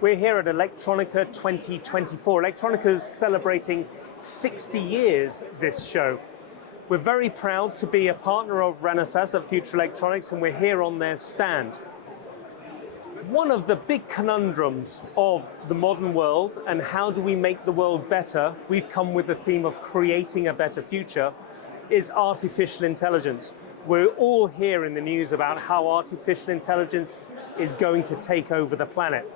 We're here at Electronica 2024. Electronica is celebrating 60 years this show. We're very proud to be a partner of Renesas at Future Electronics, and we're here on their stand. One of the big conundrums of the modern world and how do we make the world better, we've come with the theme of creating a better future, is artificial intelligence. We're all here in the news about how artificial intelligence is going to take over the planet.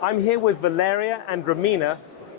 I'm here with Valeria and Romina,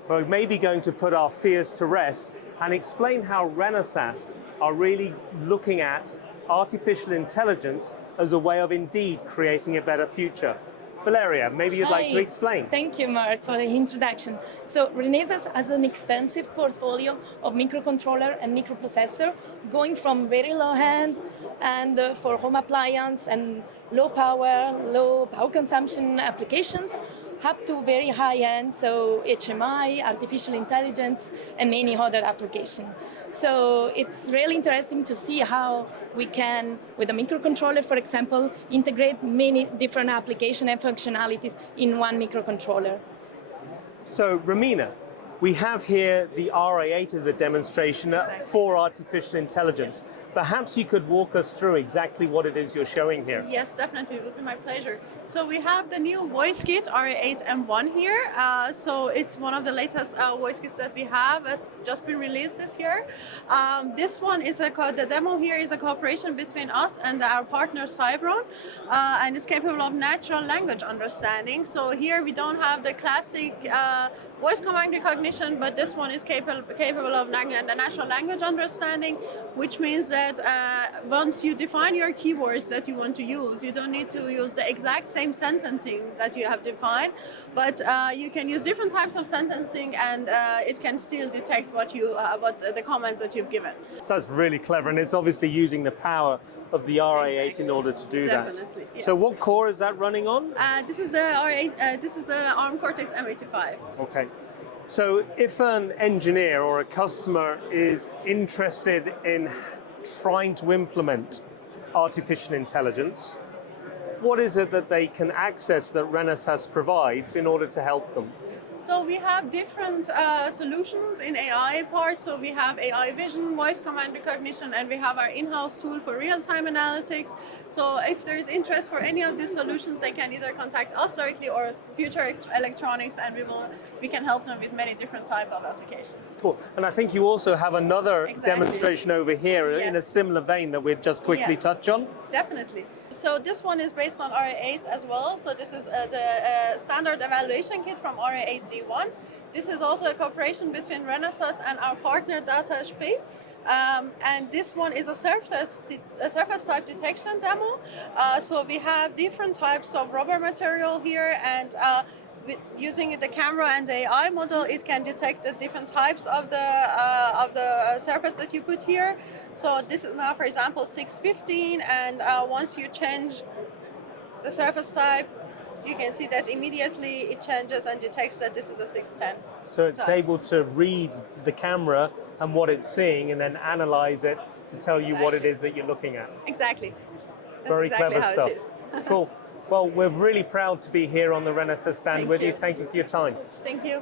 who are maybe going to put our fears to rest and explain how Renesas are really looking at artificial intelligence as a way of indeed creating a better future. Valeria, maybe you'd like to explain. Thank you, Mark, for the introduction. So Renesas has an extensive portfolio of microcontroller and microprocessor, going from very low end and for home appliance and low power consumption applications, up to very high end, so HMI, artificial intelligence, and many other applications. So it's really interesting to see how we can, with a microcontroller, for example, integrate many different applications and functionalities in one microcontroller. So, Romina, we have here the RA8 as a demonstration for artificial intelligence. Yes. Perhaps you could walk us through exactly what it is you're showing here. Yes, definitely. It would be my pleasure. So we have the new voice kit RA8 M1 here. So it's one of the latest voice kits that we have. It's just been released this year. This one is the demo here is a cooperation between us and our partner Cybron, and it's capable of natural language understanding. So here we don't have the classic voice command recognition, but this one is capable of the natural language understanding, which means that once you define your keywords that you want to use, you don't need to use the exact same sentencing that you have defined, but you can use different types of sentencing, and it can still detect what the comments that you've given. So that's really clever, and it's obviously using the power of the RA8 Exactly. in order to do Definitely, that. yes. So what core is that running on? This is the RA8. This is the ARM Cortex M85. Okay. So if an engineer or a customer is interested in trying to implement artificial intelligence, what is it that they can access that Renesas provides in order to help them? So we have different solutions in AI part. So we have AI vision, voice command recognition, and we have our in-house tool for real-time analytics. So if there is interest for any of these solutions, they can either contact us directly or Future Electronics, and we can help them with many different type of applications. Cool. And I think you also have another Exactly. demonstration over here in a Yes. similar vein that we'd just quickly Yes. touch on. Definitely. So this one is based on RA8 as well. So this is the standard evaluation kit from RA8D1. This is also a cooperation between Renesas and our partner Data HP. And this one is a surface type detection demo. So we have different types of rubber material here, and using the camera and the AI model, it can detect the different types of the surface that you put here. So this is now, for example, 615, and once you change the surface type, you can see that immediately it changes and detects that this is a 610. So it's type. able to read the camera and what it's seeing and then analyze it to tell you what it is that you're looking at. Exactly. That's Very exactly clever how stuff. it is. Cool. Well, we're really proud to be here on the Renesas stand with you. Thank you for your time. Thank you.